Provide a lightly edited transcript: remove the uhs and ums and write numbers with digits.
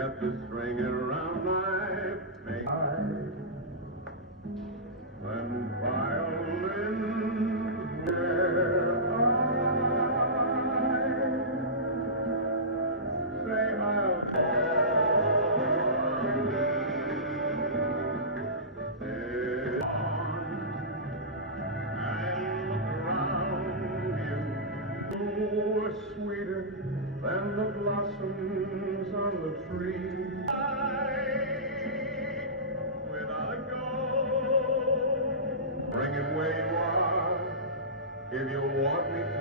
got the string around my finger, and violins where I say I'll stay on and look around you. You were sweeter than the blossoms on the tree. Without a goal, bring it where you are if you want me to.